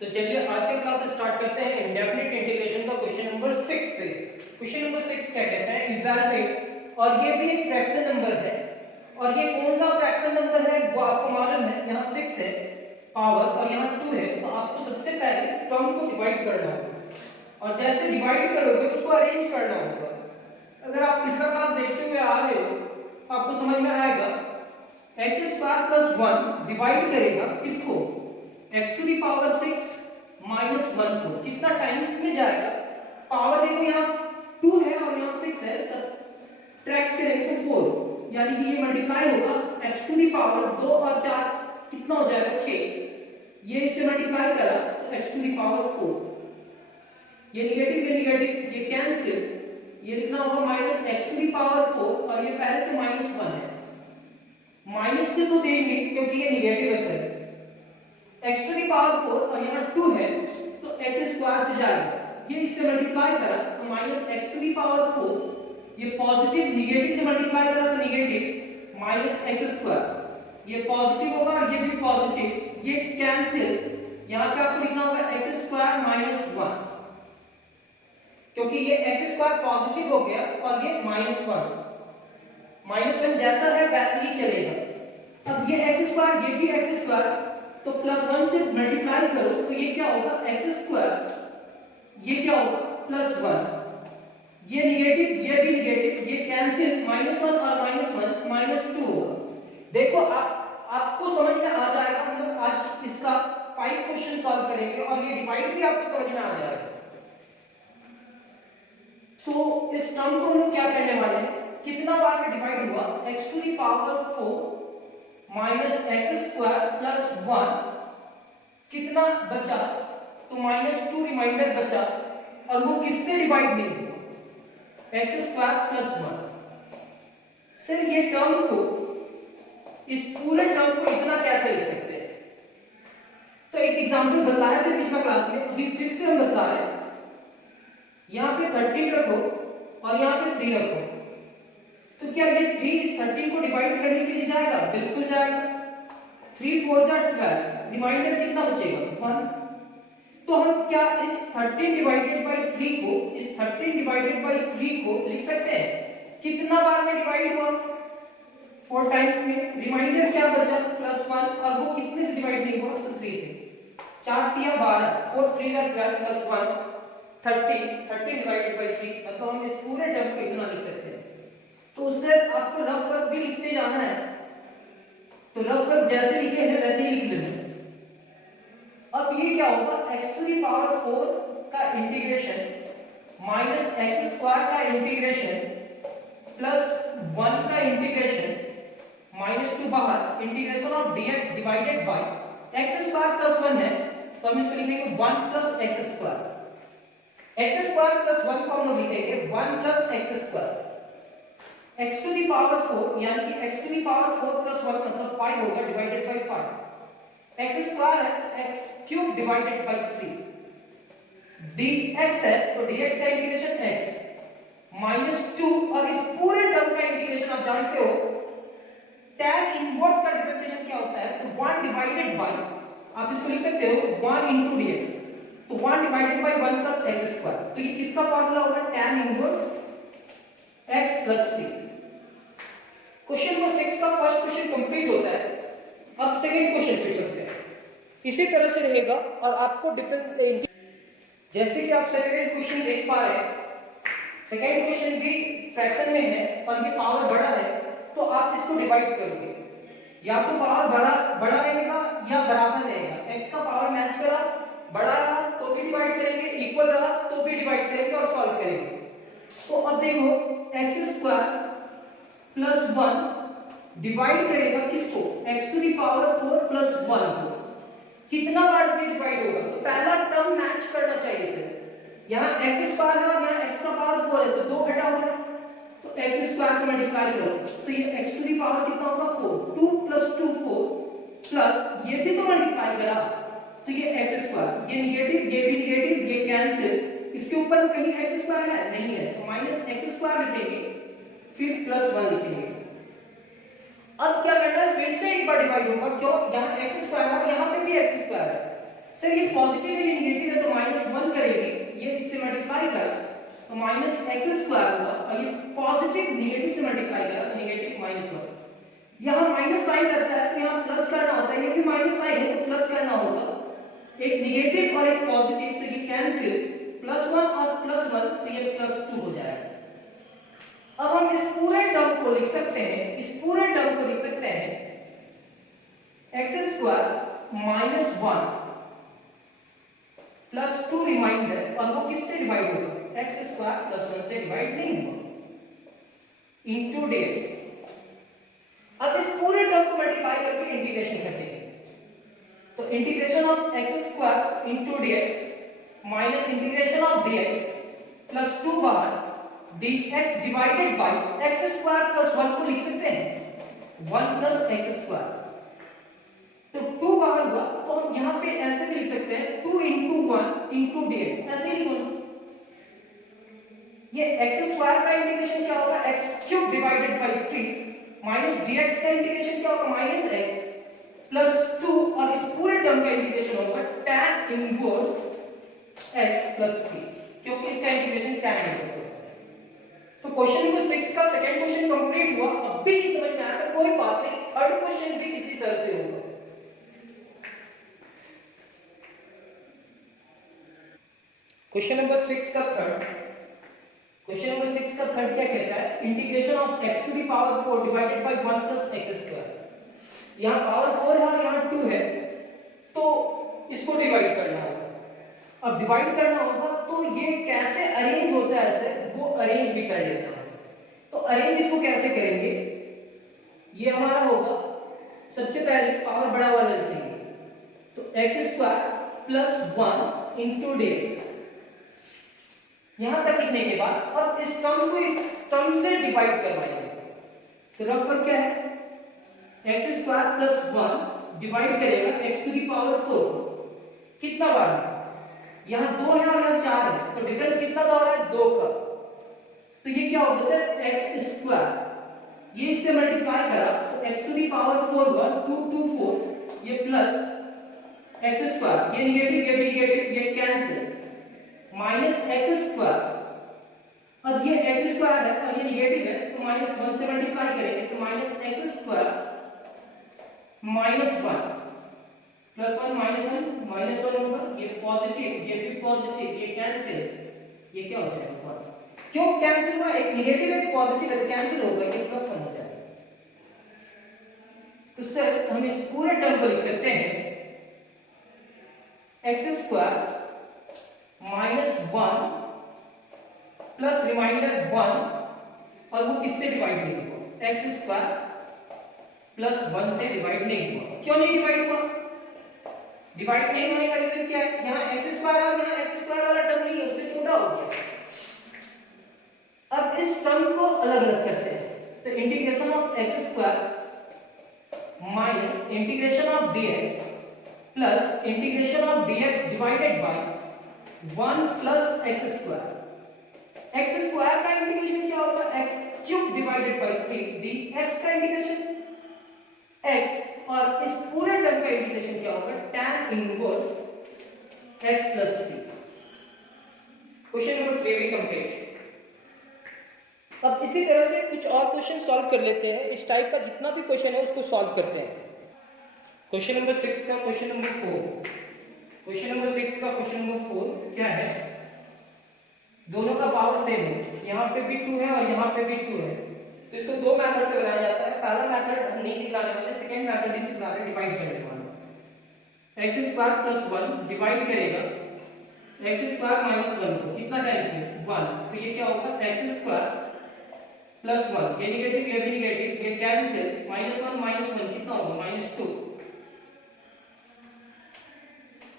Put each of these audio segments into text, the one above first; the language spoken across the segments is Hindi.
तो चलिए आज का क्लास स्टार्ट करते हैं इंडेफिनिट इंटीग्रेशन का क्वेश्चन नंबर 6 से। क्वेश्चन नंबर 6 क्या कहता है, इवैल्यूएट, और ये भी एक फ्रैक्शन नंबर है और ये कौन सा फ्रैक्शन नंबर है वो आपको मालूम है। यहाँ 6 है पावर और यहाँ 2 है, तो आपको सबसे पहले इस टर्म को डिवाइड करना होगा और जैसे डिवाइड करोगे उसको अरेंज करना होगा। अगर आप पिछला क्लास देखते हुए आ रहे हो तो आपको समझ में आएगा x² + 1 डिवाइड करेगा किसको, x to the power 6 minus 1 को, कितना टाइम्स में जाएगा। पावर देखो यहाँ 2 है और यहाँ 6 है, सब्ट्रैक्ट करेंगे तो 4, यानी कि ये मल्टीप्लाई होगा x टू दी पावर 2 और 4 कितना हो जाएगा 6, ये इससे मल्टीप्लाई करा तो x टू दी पावर 4, ये नेगेटिव ये कैंसिल, ये लिखना होगा minus x to the power 4 और ये पहले से -1 है, माइनस से तो देंगे क्योंकि ये नेगेटिव है sir. x to the power 4 और यहाँ 2 है तो x² से जाएगा, ये इससे मल्टीप्लाई करा तो minus x to the power 4, ये पॉजिटिव नेगेटिव से मल्टीप्लाई करा तो नेगेटिव माइनस x², ये पॉजिटिव होगा और ये भी पॉजिटिव, ये कैंसिल, यहाँ पे आपको लिखना होगा x² - 1 क्योंकि ये x² पॉजिटिव हो गया और ये -1 जैसा है वैसे ही चलेगा। अब ये x², ये भी x², तो +1 से मल्टीप्लाई करो तो ये क्या होगा x², ये क्या होगा +1, ये नेगेटिव ये भी नेगेटिव, ये कैंसिल, -1 और -1 -2 होगा। देखो आपको समझ में आ जाएगा, हम लोग आज इसका 5 क्वेश्चन सॉल्व करेंगे और ये डिवाइड भी आपको समझ में आ जाएगा। तो इस टर्म को हम लोग क्या करने वाले हैं, कितना बार में डिवाइड हुआ, x to the power 4 minus x² + 1 कितना बचा, तो -2 रिमाइंडर बचा और वो किससे डिवाइड नहीं हुआ, x² + 1। सर ये टर्म को, इस पूरे टर्म को इतना कैसे लिख सकते हैं, तो एक एग्जांपल बताया था पिछला क्लास में, अभी फिर से हम बता रहे हैं। यहाँ पे 13 रखो और यहाँ पे 3 रखो, तो क्या ये 3 इस 13 को डिवाइड करने के लिए जाएगा, बिल्कुल जाएगा। 3 4 जा 12, रिमाइंडर कितना बचेगा 1। तो हम क्या इस 13 डिवाइडेड बाय 3 को, इस 13 डिवाइडेड बाय 3 को लिख सकते हैं, कितना बार में डिवाइड हुआ 4 टाइम्स में, रिमाइंडर क्या बचा +1 और वो कितने से डिवाइड नहीं हुआ, तो 3 से, 4 3 12, 4 3 जा 12 +1 13 डिवाइडेड बाय 3, मतलब हम इस पूरे टर्म को इतना लिख सकते हैं। तो उससे आपको रफ वर्क भी लिखते जाना है, तो रफ वर्क जैसे लिखे हैं वैसे ही लिख लेना। अब ये क्या होगा, x टू दी पावर 4 का इंटीग्रेशन माइनस x² का इंटीग्रेशन प्लस 1 का इंटीग्रेशन, -2 बाहर, integration of dx divided bye x² + 1 है तो हम इसको लिखेंगे 1 + x², x² + 1 को हम लोग लिखेंगे 1 + x², x to the power 4 यानी कि x टू दी पावर 4 + 1 मतलब 5 होगा, डिवाइडेड बाय 5, x² है तो x³ डिवाइडेड बाय 3, dx है तो dx का इंटीग्रेशन x -2 और इस पूरे टर्म का इंटीग्रेशन आप जानते हो tan इनवर्स का डिफरेंशिएशन क्या होता है, तो 1 डिवाइडेड बाय, आप इसको लिख सकते हो 1 * dx, तो 1 डिवाइडेड बाय 1 + x², तो ये किसका फार्मूला होगा, tan inverse x + c। Question number 6 का फर्स्ट क्वेश्चन कंप्लीट होता है। अब सेकंड क्वेश्चन पे चलते हैं, इसी तरह से रहेगा और आपको डिफरेंट, जैसे कि आप सेकंड क्वेश्चन देख पा रहे हैं, सेकंड क्वेश्चन भी फ्रैक्शन में है और ये पावर बड़ा है, तो आप इसको डिवाइड करोगे, या तो पावर बड़ा रहेगा या बराबर रहेगा, x का पावर मैच करा, बड़ा रहा तो भी डिवाइड करेंगे, इक्वल रहा तो भी डिवाइड करेंगे और सॉल्व करेंगे। तो अब देखो x² + 1 डिवाइड करेगा किसको, x टू दी पावर 4 + 1 को, कितना बार में डिवाइड होगा, तो पहला टर्म मैच करना चाहिए सर, यहाँ x² है और यहाँ x का पावर 4 है तो 2 घटा हुआ है, तो x² से मल्टीप्लाई करो तो ये x टू दी पावर कितना होगा 4, 2 + 2 4 प्लस ये भी तो मल्टीप्लाई करा तो ये x², ये नेगेटिव ये भी नेगेटिव, ये कैंसिल, इसके ऊपर कहीं x² है नहीं है तो -x² लिखेंगे, फिर +1 लिखेंगे। अब क्या करना है, फिर से एक बार डिवाइड होगा, क्यों, यहाँ x² है और यहाँ पे भी x² है, सर ये पॉजिटिव है ये निगेटिव है तो -1 करेंगे, ये इससे मल्टीप्लाई करा तो -x² होगा, और ये पॉजिटिव निगेटिव से मल्टीप्लाई करा तो नेगेटिव -1। यहाँ माइनस साइन रहता है तो यहाँ प्लस करना होता है, ये भी माइनस साइन है तो प्लस करना होगा, एक निगेटिव और एक पॉजिटिव तो ये कैंसिल, +1 और +1 तो ये +2 हो जाएगा। अब हम इस पूरे टर्म को लिख सकते हैं, इस पूरे टर्म को लिख सकते हैं x² -1 +2 रिमाइंडर, और वो किससे डिवाइड होगा, x² +1 से डिवाइड नहीं होगा, इनटू dx। अब इस पूरे टर्म को मल्टीप्लाई करके इंटीग्रेशन करते हैं, तो integration of x² into dx minus integration of dx +2 बाहर, dx डिवाइडेड बाय x² +1 को लिख सकते हैं 1 + x², तो 2 बाहर हुआ तो हम यहाँ पे ऐसे भी लिख सकते हैं 2 × 1 × dx, ऐसे ही लिखो। ये x² का इंटीग्रेशन क्या होगा, x³ divided by 3 minus dx का इंटीग्रेशन क्या होगा, -x +2, और इस पूरे टर्म का इंटीग्रेशन होगा tan इनवर्स x + c, क्योंकि इसका इंटीग्रेशन tan इनवर्स होगा। तो क्वेश्चन नंबर 6 का सेकंड क्वेश्चन कंप्लीट हुआ। अब भी नहीं समझ में आया तो कोई बात नहीं, थर्ड क्वेश्चन भी इसी तरह से होगा। क्वेश्चन नंबर 6 का थर्ड, क्वेश्चन नंबर 6 का थर्ड क्या कहता है, integration of x⁴ divided by 1 + x²। यहाँ पावर 4 है और यहाँ 2 है, तो इसको डिवाइड करना होगा। अब डिवाइड करना होगा तो ये कैसे अरेंज होता है, ऐसे वो अरेंज भी कर लेता हूं। तो अरेंज इसको कैसे करेंगे, ये हमारा होगा, सबसे पहले पावर बड़ा वाला लिखेंगे, तो x² +1 × dx, यहां तक लिखने के बाद अब इस टर्म को इस टर्म से डिवाइड करवाएंगे। तो रफर क्या है, x² +1 डिवाइड करेगा x⁴ कितना बार, यहाँ 2 है और यहाँ 4 है, तो डिफरेंस कितना का हो रहा है, 2 का, तो ये क्या होगा सर x², ये इससे मल्टीप्लाई करा तो x⁴ हुआ 2 × 4, ये प्लस x², ये निगेटिव ये कैंसिल, -x², अब ये x² है और ये निगेटिव है तो -1 से मल्टीप्लाई करेंगे तो -x² -1 +1 -1 होगा, ये पॉजिटिव ये भी पॉजिटिव, ये कैंसिल, ये क्या हो जाएगा, क्यों कैंसिल हुआ, एक निगेटिव एक पॉजिटिव है तो कैंसिल होगा, ये +1 हो जाएगा। तो सर हम इस पूरे टर्म को लिख सकते हैं x² -1 प्लस रिमाइंडर 1, और वो किससे डिवाइड नहीं हुआ, x² +1 से डिवाइड नहीं हुआ। क्यों नहीं डिवाइड हुआ, डिवाइड नहीं होने का रीजन क्या है, यहाँ x² और यहाँ x² वाला टर्म नहीं है, उससे छोटा हो गया। अब इस टर्म को अलग अलग करते हैं, तो integration of x² minus integration of dx plus integration of dx divided by 1 + x²। x² का इंटीग्रेशन क्या होगा, x³ डिवाइडेड बाय 3, dx का इंटीग्रेशन x, और इस पूरे टर्म का इंटीग्रेशन क्या होगा, tan inverse x + c। Question number 3 भी कंप्लीट। अब इसी तरह से कुछ और क्वेश्चन सॉल्व कर लेते हैं, इस टाइप का जितना भी क्वेश्चन है उसको सॉल्व करते हैं। क्वेश्चन नंबर 6 का क्वेश्चन नंबर 4, क्वेश्चन नंबर 6 का क्वेश्चन नंबर 4 क्या है, दोनों का पावर सेम है, यहाँ पे भी 2 है और यहाँ पे भी 2 है, तो इसको दो मेथड से बनाया जाता है। पहला मेथड हम नहीं सिखाने वाले, सेकंड मेथड ही सिखा रहे हैं, डिवाइड करने वाला। x² + 1 डिवाइड करेगा x² -1 को कितना टाइम्स है, 1, तो ये क्या होगा, x² +1, ये निगेटिव ये भी निगेटिव, ये कैंसिल, -1 कितना होगा, -2,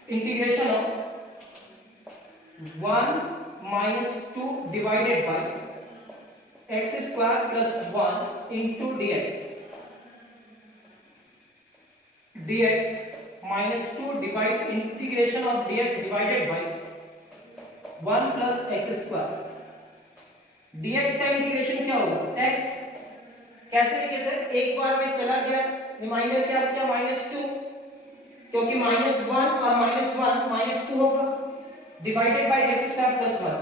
integration of 1 - 2 divided bye x² + 1 × dx, dx -2 divide integration of dx divided by 1 + x²। dx का इंटीग्रेशन क्या होगा, x, कैसे लिखे सर, एक बार में चला गया, रिमाइंडर क्या बचा, -2, क्योंकि -1 और -1 divided by x square plus 1,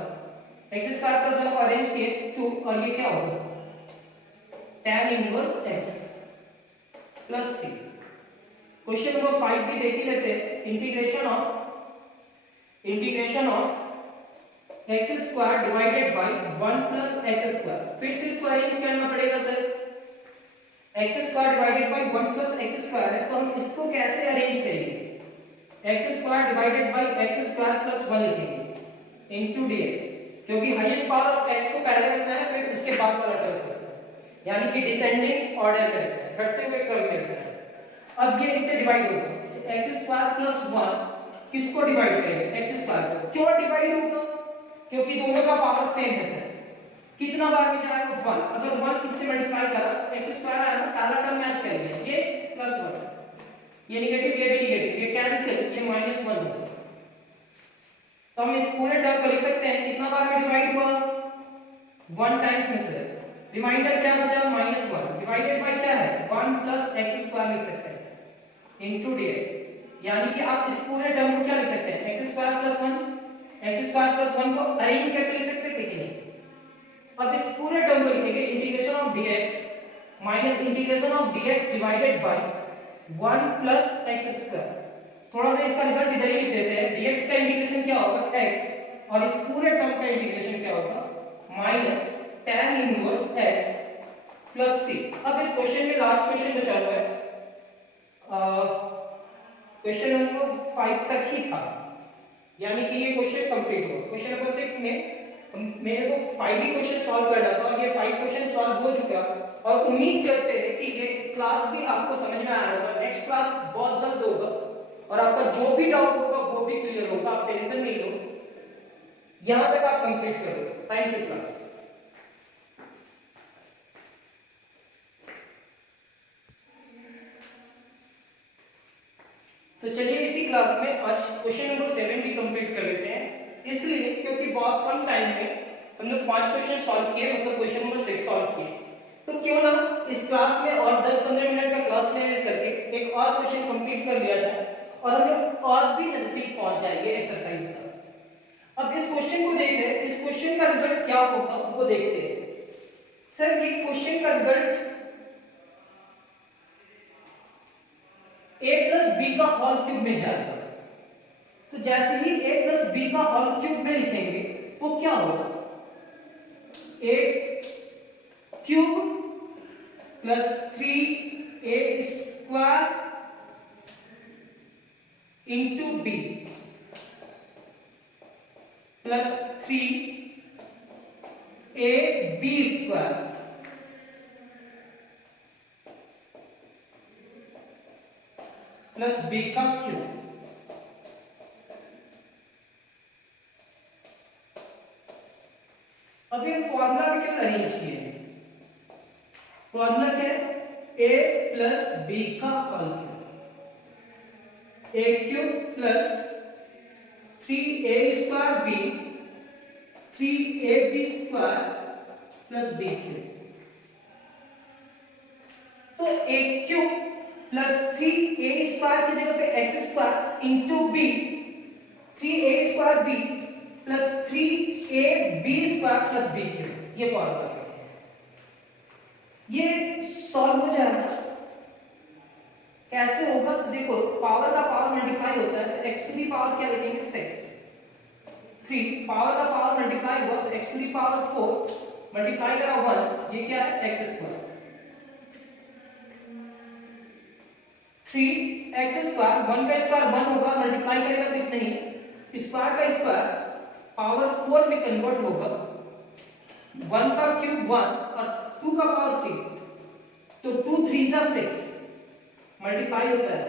x square plus 1 को अरेंज किए 2 और ये क्या होगा tan inverse x plus c। Question number 5 भी देख ही लेते हैं। Integration of x square divided by 1 plus x square, फिर से इसको अरेंज करना पड़ेगा sir. X square divided by 1 plus x square है तो हम इसको कैसे अरेंज करेंगे, x square divided by x square plus 1 लिखेंगे इनटू dx, क्योंकि हाईएस्ट पावर ऑफ x को पहले रखना है फिर उसके बाद वाला टर्म करना है, यानी कि डिसेंडिंग ऑर्डर में रखना है, घटते हुए क्रम में रखना है। अब ये इससे डिवाइड होगा, एक्स स्क्वायर प्लस 1 किसको डिवाइड करेंगे, एक्स स्क्वायर को। क्यों डिवाइड होगा, क्योंकि दोनों का पावर सेम है सर। कितना बार में जाएगा 1, अगर 1 इससे मल्टीप्लाई करा एक्स स्क्वायर आया ना, पहला टर्म मैच करेंगे, ये प्लस 1, ये नेगेटिव, ये भी नेगेटिव, ये कैंसिल, ये -1 होगा। तो हम इस पूरे टर्म को लिख सकते हैं कितना बार में डिवाइड हुआ 1 टाइम्स में से, रिमाइंडर क्या बचा -1 डिवाइडेड बाय क्या है 1 प्लस एक्स स्क्वायर लिख सकते हैं इनटू dx, यानी कि आप इस पूरे टर्म को क्या लिख सकते हैं एक्स स्क्वायर प्लस 1 को अरेंज करके लिख सकते थे कि नहीं। अब इस पूरे टर्म को लिखेंगे integration of dx minus integration of dx divided by 1 plus x square. थोड़ा सा इसका रिजल्ट इधर ही लिख देते हैं, dx का इंटीग्रेशन क्या होगा x और इस पूरे टर्म का इंटीग्रेशन क्या होगा minus tan inverse x plus c। अब इस क्वेश्चन में लास्ट क्वेश्चन बचा हुआ है, क्वेश्चन नंबर 5 तक ही था, यानी कि ये क्वेश्चन कंप्लीट हुआ। क्वेश्चन नंबर 6 में मेरे को 5 ही क्वेश्चन सॉल्व करना था और ये 5 क्वेश्चन सॉल्व हो चुका, और उम्मीद करते हैं कि ये क्लास भी आपको समझ में आया होगा। नेक्स्ट क्लास बहुत जल्द होगा और आपका जो भी डाउट होगा वो भी क्लियर होगा, आप टेंशन नहीं लो, यहां तक आप कंप्लीट करो। Thank you class. तो चलिए इसी क्लास में आज क्वेश्चन नंबर 7 भी कंप्लीट कर लेते हैं, इसलिए क्योंकि बहुत कम टाइम में हम लोग 5 क्वेश्चन सॉल्व किए, मतलब क्वेश्चन नंबर 6 सॉल्व किए, तो क्यों ना इस क्लास में और 10-15 मिनट का क्लास लेने करके एक और क्वेश्चन कंप्लीट कर लिया जाए और हम लोग और भी नजदीक पहुंच जाएंगे एक्सरसाइज का। अब इस क्वेश्चन को देखते हैं, इस क्वेश्चन का रिजल्ट क्या होगा वो देखते हैं। सर ये क्वेश्चन का रिजल्ट a प्लस बी का होल क्यूब में जाएगा, तो जैसे ही a प्लस बी का होल क्यूब में लिखेंगे वो क्या होगा, a cube plus 3a square into b plus 3ab square plus b का क्यूब। अभी हम फॉर्मूला में क्या अरेंज किए हैं, फॉर्मूला क्या है a प्लस b का whole cube, a cube plus 3a square b 3ab square plus b cube. तो a cube plus 3a square की जगह पे x square into b 3a square b plus 3ab square plus b cube, ये फॉर्मूला है। ये सॉल्व हो जाएगा, कैसे होगा तो देखो, पावर का पावर मल्टीप्लाई होता है तो x टू दी पावर क्या लिखेंगे 6, 3 पावर का पावर मल्टीप्लाई हुआ तो x to the power 4 multiply करा 1, ये क्या है x स्क्वायर 3x स्क्वायर, 1 का स्क्वायर 1 होगा, मल्टीप्लाई करेगा तो इतना ही, स्क्वायर का स्क्वायर पावर 4 में कन्वर्ट होगा, 1 का क्यूब 1 और 2 का पावर 3, तो 2 3 जा 6 मल्टीप्लाई होता है,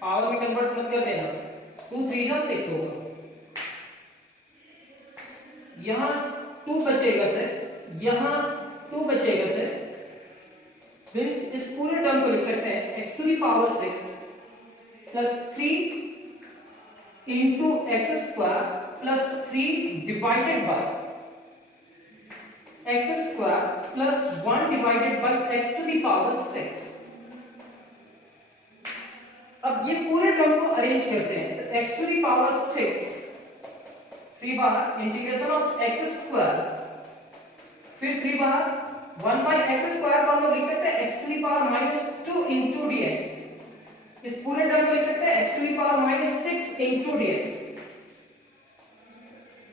पावर में कन्वर्ट मत कर देना, 2 3 जा 6 होगा। यहां 2 बचेगा सर, यहां 2 बचेगा सर, मींस इस पूरे टर्म को लिख सकते हैं x to the power 6 plus 3 into x square plus 3 divided by x square plus 1 divided by x to the power 6। अब ये पूरे टर्म को अरेंज करते हैं, तो x टू दी पावर 6 3 बाहर इंटीग्रेशन ऑफ एक्स स्क्वायर, फिर 3 बाहर 1 बाई एक्स स्क्वायर को हम लोग लिख सकते हैं x to the power minus 2 into dx। इस पूरे टर्म को लिख सकते हैं x to the power minus 6 into dx।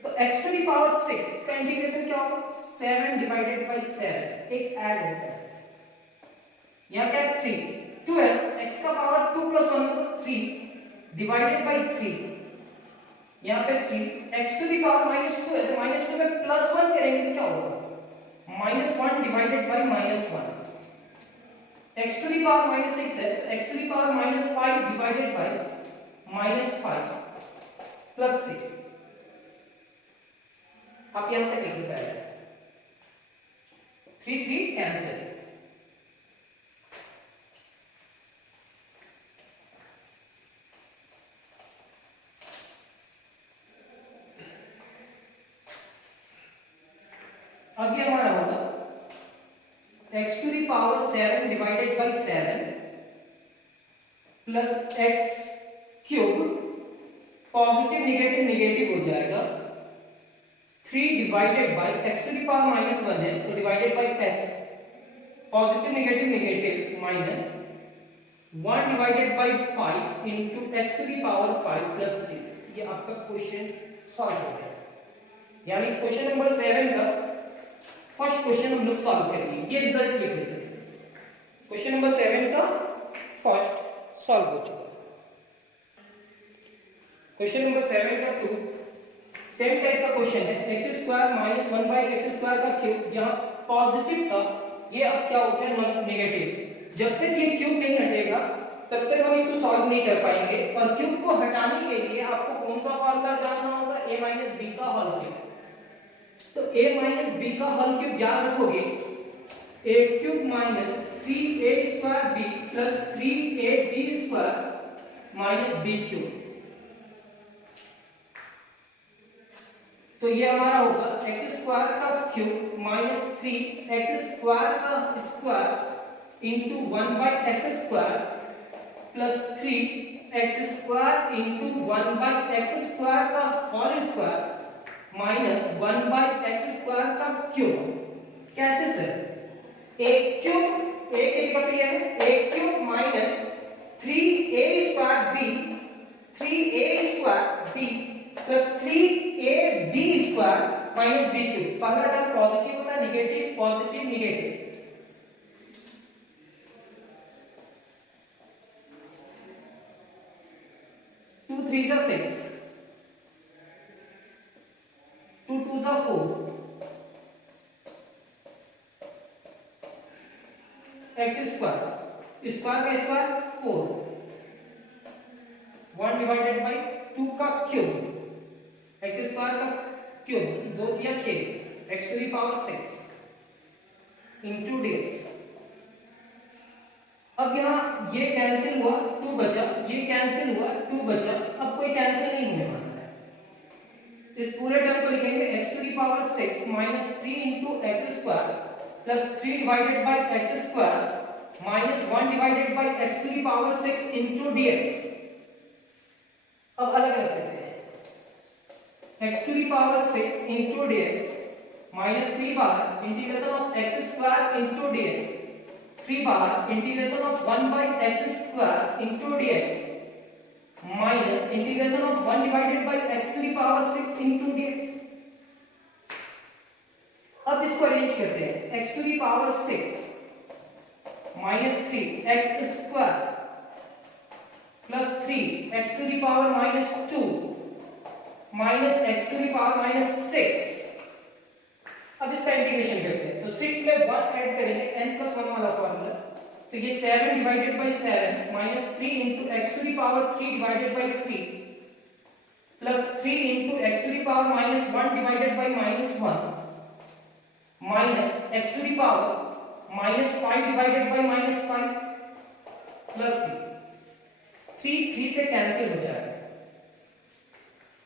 तो x टू दी पावर 6 का इंटीग्रेशन क्या होगा 7 डिवाइडेड बाय 7, एक ऐड होता है यहाँ क्या 3 12 x का पावर 2 प्लस 1 तो 3 डिवाइडेड बाय 3, यहाँ पे 3 x to the power minus 2 है तो माइनस 2 में प्लस 1 करेंगे तो क्या होगा minus 1 divided by minus 1। x to the power minus 6 है तो x to the power minus 5 divided by minus 5 plus 6। आप यहां तक लिख पाएंगे 3 3 कैंसिल। अब ये हमारा होगा x to the power 7 divided by 7 plus x cube, positive negative negative हो जाएगा 3 divided by x to the power minus 1 है तो divided by x, positive negative negative minus 1 divided by 5 into x to the power 5 plus 6। ये आपका क्वेश्चन सॉल्व हो गया, यानी क्वेश्चन नंबर 7 का फर्स्ट क्वेश्चन हम लोग सॉल्व करेंगे। ये रिजल्ट लिख लीजिए, क्वेश्चन नंबर 7 का फर्स्ट सॉल्व हो चुका है। क्वेश्चन नंबर 7 का 2 सेम टाइप का क्वेश्चन है, x square minus 1 by x square का क्यूब, यहाँ पॉजिटिव था ये अब क्या हो गया नेगेटिव। जब तक ये क्यूब नहीं हटेगा तब तक हम इसको सॉल्व नहीं कर पाएंगे, और क्यूब को हटाने के लिए आपको कौन सा फॉर्मूला जानना होगा a माइनस बी का होल क्यूब। तो a माइनस बी का होल क्यूब याद रखोगे a cube minus 3a square b plus 3ab square minus b cube. तो ये हमारा होगा एक्स स्क्वायर का क्यूब माइनस 3 एक्स स्क्वायर का square into 1 by x square plus 3 x square into 1 by x square का whole square minus 1 by x square का क्यूब। कैसे सर एक क्यूब एक किस बटे है एक cube minus 3a square b 3a square b plus 3ab square minus b cube. पहला टर्म पॉजिटिव होता है, negative positive negative, two three जा 6 2 2 जा 4 एक्स स्क्वायर स्क्वायर में स्क्वायर 4 1 डिवाइडेड बाई 2 का क्यूब, एक्स स्क्वायर का क्यूब 2 दिया 6 x to the power 6 into dx। अब यहाँ ये कैंसिल हुआ 2 बचा, ये कैंसिल हुआ 2 बचा, अब कोई कैंसिल नहीं होने वाला है। इस पूरे टर्म को लिखेंगे x to the power 6 minus 3 into x square plus 3 divided by x square minus 1 divided by x to the power 6 into dx। अब अलग अलग करते हैं x to the power 6 into dx minus 3 बार integration of x square into dx 3 बार integration of 1 by x square into dx minus integration of 1 divided by x to the power 6 into dx। अब इसको अरेंज करते हैं x to the power 6 minus 3 x square plus 3 x to the power minus 2 minus x to the power minus 6। अब इसका इंटीग्रेशन करते हैं तो 6 में 1 ऐड करेंगे n प्लस 1 वाला फॉर्मूला, तो ये 7 divided by 7 minus 3 into x to the power 3 divided by 3 plus 3 into x to the power minus 1 divided by minus 1 minus x to the power minus 5 divided by minus 5 plus 3 से कैंसिल हो जाएगा।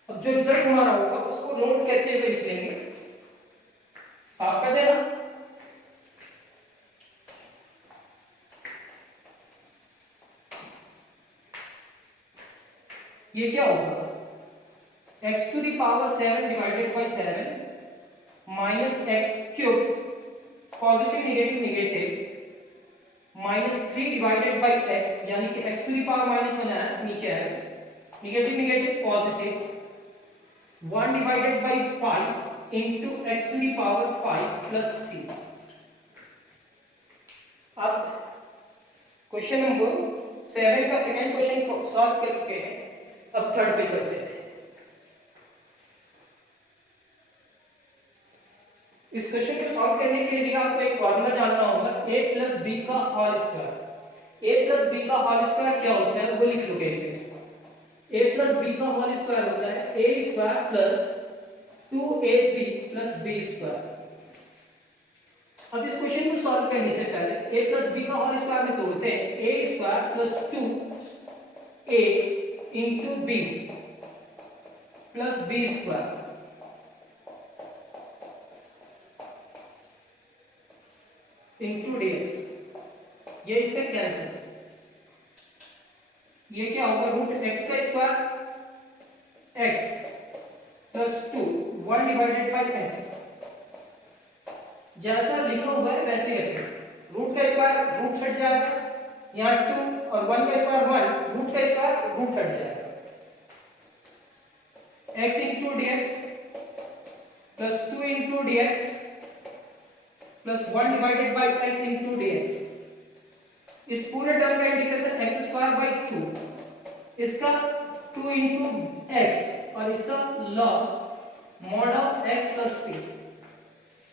अब जो रिजल्ट हमारा होगा उसको नोट करते हुए लिख लेंगे, साफ कर देना। ये क्या होगा x to the power 7 divided by 7 minus x cube positive negative negative minus 3 divided by x, यानी कि x to the power minus होना है, नीचे है negative negative positive 1 divided by 5 into x to the power 5 plus c। अब क्वेश्चन नंबर 7 का सेकंड क्वेश्चन को सॉल्व कर चुके हैं, अब थर्ड पे चलते हैं। इस क्वेश्चन को सॉल्व करने के लिए आपको एक फॉर्मूला जानना होगा, a प्लस बी का whole square. a plus b का होल स्क्वायर क्या होता है वो लिख लोगे। a प्लस बी का होल स्क्वायर होता है a square plus 2ab plus b square. अब इस क्वेश्चन को सॉल्व करने से पहले a प्लस b का होल स्क्वायर में तोड़ते हैं, a square plus 2a into b plus b square into dx, ये इससे कैंसिल, ये क्या होगा रूट x का square x plus 2 1 divided by x, जैसा लिखा हुआ है वैसे रखें। रूट का स्क्वायर रूट हट जाएगा, यहाँ 2 और 1 का स्क्वायर 1, रूट का स्क्वायर रूट हट जाएगा, x into dx plus 2 into dx plus 1 divided by x into dx। इस पूरे टर्म का इंटीग्रेशन x स्क्वायर बाई 2, इसका 2 इंटू x और इसका log mod of x plus c।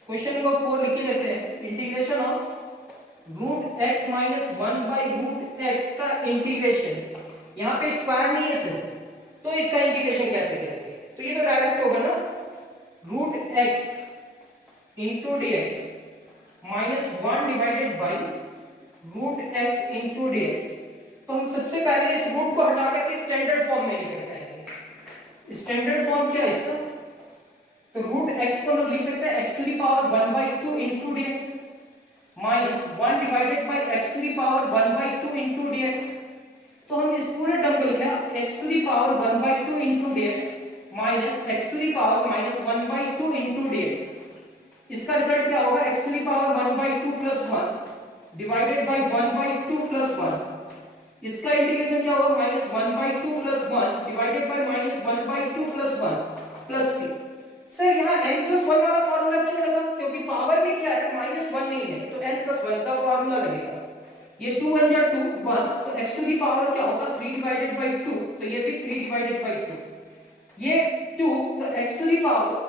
Question number 4 लिख लेते हैं, integration of root x minus 1 by root x का इंटीग्रेशन, यहाँ पे स्क्वायर नहीं है सर, तो इसका इंटीग्रेशन कैसे करेंगे, तो ये तो डायरेक्ट होगा ना, root x into dx minus 1 divided by root x into dx। तो हम सबसे पहले इस रूट को हटा करके स्टैंडर्ड फॉर्म में लेकर आएंगे। स्टैंडर्ड फॉर्म क्या है इसका, तो रूट x को हम लिख सकते हैं x to the power 1 by 2 into dx minus 1 divided by x to the power 1 by 2 into dx। तो हम इस पूरे टर्म को लिखा x to the power 1 by 2 into dx minus x to the power minus 1 by 2 into dx। इसका रिजल्ट क्या होगा, x to the power 1 by 2 plus 1 divided by 1 by 2 plus 1। इसका इंटीग्रेशन क्या होगा, minus 1 by 2 plus 1 divided by minus 1 by 2 plus 1 plus c। Sir यहाँ n plus 1 वाला फार्मूला क्यों लगा, क्योंकि पावर में क्या है माइनस 1 नहीं है, तो n plus 1 का फार्मूला लगेगा। ये 2 1 या 2 1, तो x टू द पावर क्या होगा 3 डिवाइडेड बाय 2, तो ये भी 3 डिवाइडेड बाय 2, ये 2, तो x to the power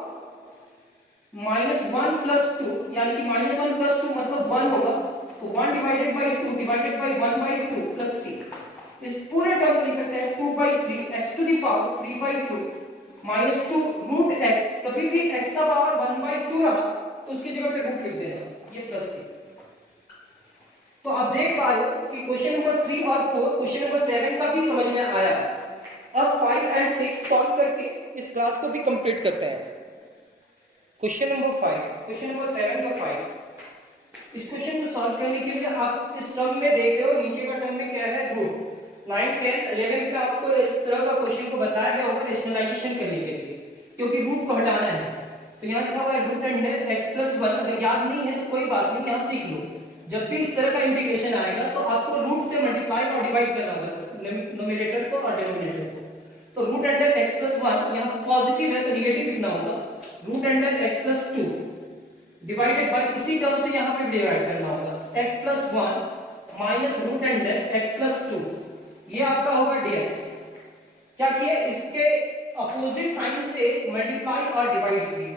minus 1 plus 2, यानी कि माइनस 1 प्लस 2 मतलब 1 होगा, तो 1 divided by 2 divided by 1 by 2 plus c। इस पूरे टर्म को लिख सकते हैं 2 by 3 x to the power 3 by 2 minus 2 root x, कभी भी x का पावर 1 बाई 2 रहा तो उसकी जगह पे रूट लिख देना, ये प्लस c। तो आप देख पा रहे हो कि क्वेश्चन नंबर 3 और 4 क्वेश्चन नंबर 7 का भी समझ में आया। अब 5 एंड 6 सॉल्व करके इस क्लास को भी कंप्लीट करते हैं। क्वेश्चन नंबर 5, क्वेश्चन नंबर 7 का 5। इस क्वेश्चन को सॉल्व करने के लिए आप इस टर्म में देख रहे हो, नीचे का टर्म में क्या है रूट। 9 10 11 पे आपको इस तरह का क्वेश्चन को बताया गया होगा रेशनलाइजेशन करने के लिए, क्योंकि रूट को हटाना है। तो यहाँ लिखा हुआ है रूट अंडर x प्लस 1, अगर याद नहीं है तो कोई बात नहीं, यहाँ सीख लो। जब भी इस तरह का इंटीग्रेशन आएगा तो आपको रूट से मल्टीप्लाई और डिवाइड करना होगा, न्यूमरेटर को और डिनोमिनेटर को। तो रूट अंडर x प्लस 1 यहाँ पॉजिटिव है तो नेगेटिव लिखना होगा, root under x plus 2 divided by इसी टर्म से यहाँ पे डिवाइड करना होगा, x plus 1 minus root under x plus 2, ये आपका होगा dx। क्या किया, इसके अपोजिट साइन से मल्टीप्लाई और डिवाइड किया।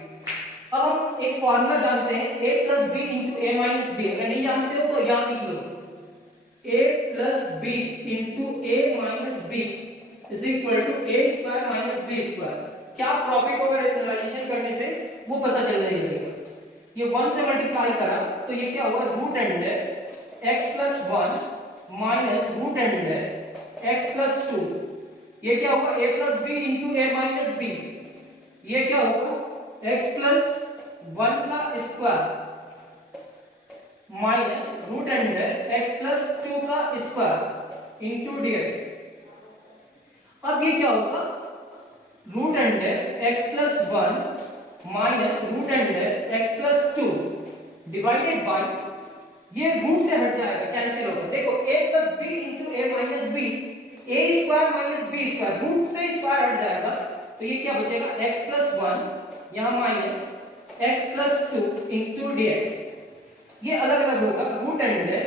अब हम एक फार्मूला जानते हैं a plus b into a minus b, अगर नहीं जानते हो तो यहाँ लिख लो a plus b into a minus b is equal to a square minus b square. क्या प्रॉफिट होगा रेशनलाइजेशन करने से वो पता चलने लगेगा। ये 1 से मल्टीप्लाई करा तो ये क्या होगा root under x plus 1 minus root under x plus 2, ये क्या होगा a plus b into a minus b, ये क्या होगा x प्लस 1 का square minus root under x plus 2 का स्क्वायर इंटू dx। अब ये क्या होगा root under x plus 1 minus root under x plus 2 divided by, ये रूट से हट जाएगा, कैंसिल होगा। देखो a plus B into a minus b, a square minus b square, root से स्क्वायर हट जाएगा, तो ये क्या बचेगा x प्लस 1 यहाँ minus x plus 2 into dx, ये अलग अलग होगा, root under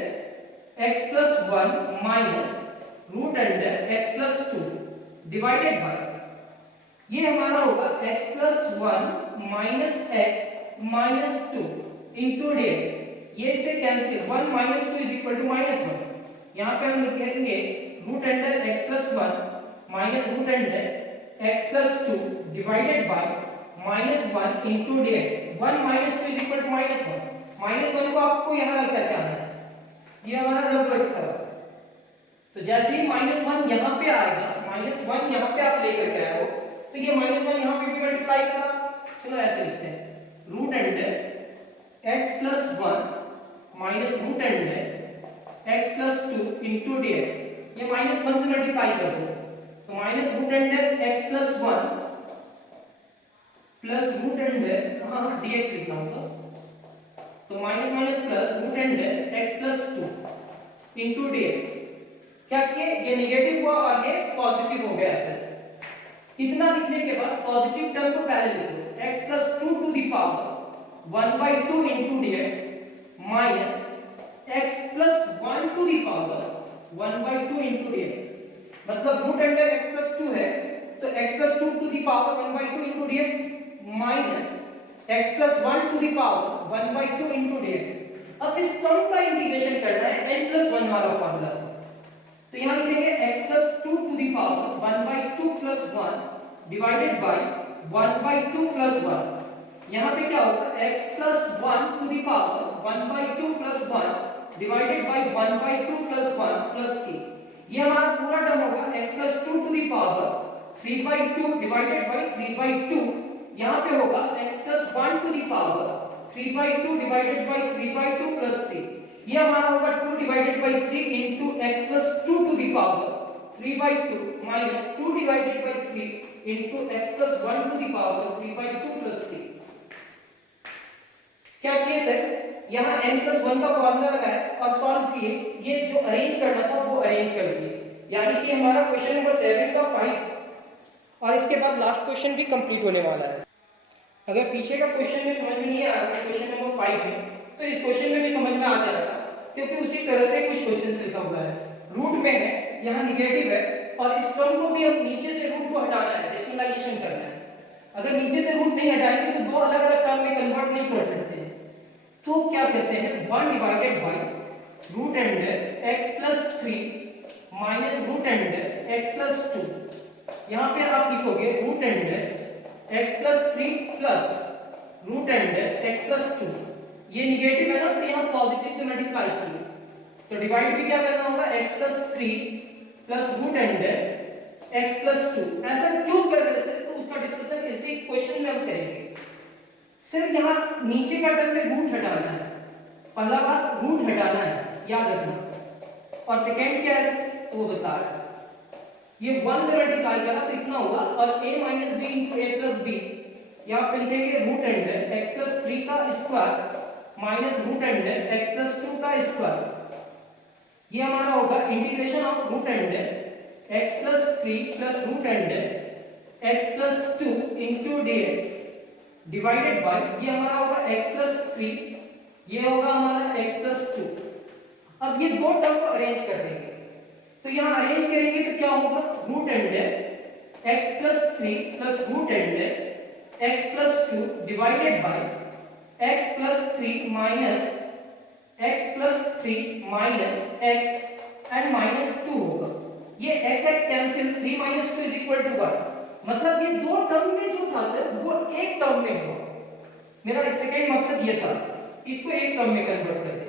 x plus 1 minus root under x plus 2 divided by, ये हमारा होगा x plus 1 minus x minus 2 into dx, ये इससे cancel, 1 minus 2 is equal to minus 1, यहाँ पे हम लिखेंगे root under x plus 1 minus root under x plus 2 divided by minus 1 into dx, 1 minus 2 is equal to minus 1, minus 1 को आपको यहाँ रख करके आना है, ये हमारा रफ रख था। तो जैसे ही माइनस 1 यहाँ पे आएगा, माइनस 1 यहाँ पे आप लेकर के आए हो, तो ये माइनस 1 यहाँ पे भी मल्टीप्लाई करा, चलो ऐसे लिखते हैं, root under x plus 1 minus root under x plus 2 into dx, ये माइनस 1 से मल्टीप्लाई कर दो, तो minus root under x plus 1 plus root under, हाँ dx लिखना होगा, तो minus minus plus root under x plus 2 into dx, क्या किए, ये निगेटिव हुआ और ये पॉजिटिव हो गया ऐसे। इतना लिखने के बाद पॉजिटिव टर्म को पहले लिख दो, x plus 2 to the power 1/2 into dx minus x plus 1 to the power 1/2 into dx, मतलब रूट अंडर x प्लस 2 है, तो x plus 2 to the power 1/2 into dx minus x plus 1 to the power 1/2 into dx। अब इस टर्म का इंटीग्रेशन करना है n प्लस 1 वाला फार्मूला से, तो यहाँ लिखेंगे x plus 2 to the power 1/2 plus 1 divided by 1/2 plus 1, यहाँ पे क्या होगा x plus 1 to the power 1/2 plus 1 divided by 1/2 plus 1 plus c, ये हमारा पूरा टर्म होगा x plus 2 to the power 3/2 divided by 3/2, यहाँ पे होगा x plus 1 to the power 3/2 divided by 3/2 plus c, ये हमारा होगा 2 divided by 3 into x plus 2 to the power 3/2 minus 2 divided by 3 into x plus 1 to the power 3/2 plus c। क्या किए सर, यहाँ n प्लस 1 का फॉर्मूला लगाया और सॉल्व किए, ये जो अरेंज करना था वो अरेंज कर दिए, यानी कि हमारा क्वेश्चन नंबर 7 का 5 और इसके बाद लास्ट क्वेश्चन भी कंप्लीट होने वाला है। अगर पीछे का क्वेश्चन में समझ में नहीं आया क्वेश्चन नंबर 5 में, तो इस क्वेश्चन में भी समझ में आ जाएगा, क्योंकि उसी तरह से कुछ क्वेश्चन लिखा हुआ है, रूट में है, यहाँ निगेटिव है, और इस टर्म को भी हम नीचे से रूट को हटाना है, रेशनलाइजेशन करना है। अगर नीचे से रूट नहीं हटाएंगे तो दो अलग अलग टर्म में कन्वर्ट नहीं कर सकते, तो क्या कहते हैं 1 divided by root under x plus 3 minus root under x plus 2, यहाँ पे आप लिखोगे root under x plus 3 plus root under x plus 2, ये निगेटिव है ना, तो यहाँ पॉजिटिव से मल्टीप्लाई किए, तो डिवाइड भी क्या करना होगा x plus 3 plus root under x plus 2। ऐसा क्यों कर रहे हैं, तो उसका डिस्कशन इसी क्वेश्चन में हम करेंगे। सिर्फ यहाँ नीचे का टर्म में रूट हटाना है, पहला बात रूट हटाना है, याद रखना, और सेकेंड क्या है वो बता रहा है, ये 1 से मल्टीप्लाई करा तो इतना होगा, और a minus B into A plus B, यहाँ पे लिखेंगे रूट अंडर x प्लस 3 का square minus root under x plus 2 का स्क्वायर, ये हमारा होगा integration of root under x plus 3 plus root under x plus 2 into dx divided by, ये हमारा होगा x प्लस 3, ये होगा हमारा x प्लस 2। अब ये दो टर्म को अरेंज कर देंगे, तो यहाँ अरेंज करेंगे तो क्या होगा root under x plus 3 plus root under x plus 2 divided by x plus 3 minus x plus 3 minus x and minus 2 होगा, ये x x cancel, 3 minus 2 is equal to 1, मतलब ये दो टर्म में जो था सर वो एक टर्म में हुआ, मेरा सेकंड मकसद ये था इसको एक टर्म में कन्वर्ट कर दे,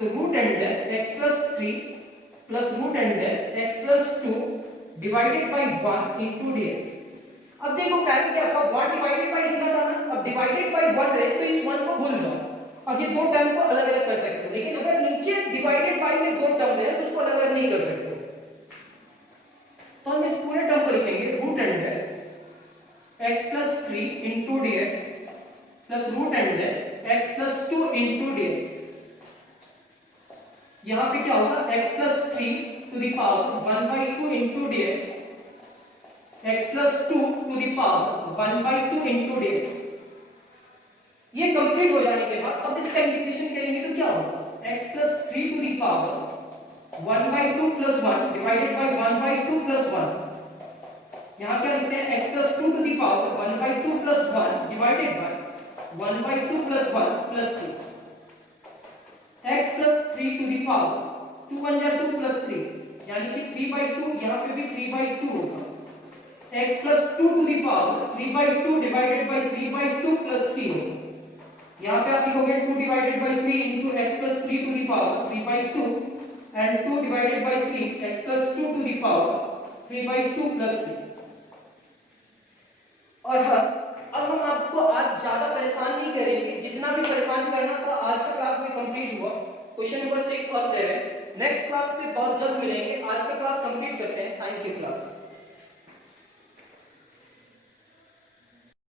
तो root under x plus 3 plus root under x plus 2 divided by 1 into dx। अब देखो पहले क्या था 1 डिवाइडेड बाय लिखा था ना, अब डिवाइडेड बाय 1 रहे तो इस 1 को भूल जाओ, अब ये दो टर्म को अलग अलग कर सकते हो, लेकिन अगर नीचे डिवाइडेड बाय में दो टर्म है तो उसको अलग अलग नहीं कर सकते, तो हम इस पूरे टर्म को लिखेंगे root under x plus 3 into dx plus root and then x plus 2 into dx। यहाँ पे क्या होगा, x plus 3 to the power 1 by 2 into dx, x plus 2 to the power 1 by 2 into dx। ये कंप्लीट हो जाने के बाद अब इसका इंटीग्रेशन करेंगे तो क्या होगा, x plus 3 to the power 1 by 2 plus 1 divided by 1 by 2 plus 1। यहाँ क्या लिखते हैं, x plus 2 to the power 1 by 2 plus 1 divided by 1 by 2 plus 1 plus 6। x plus 3 to the power 2 1 जा 2 plus 3 यानी कि 3 by 2, यहाँ पे भी 3 by 2 होगा। x plus 2 to the power 3 by 2 divided by 3 by 2 plus c होगा। यहाँ पे आप लिखोगे 2 divided by 3 into x plus 3 to the power 3 by 2 and 2 divided by 3 x plus 2 to the power 3 by 2 plus c। और हाँ, अब हम आपको आज ज्यादा परेशान नहीं करेंगे, जितना भी परेशान करना था आज का क्लास में कंप्लीट हुआ। क्वेश्चन नंबर 6 और 7 नेक्स्ट क्लास में बहुत जल्द मिलेंगे। आज का क्लास कंप्लीट करते हैं। Thank you class.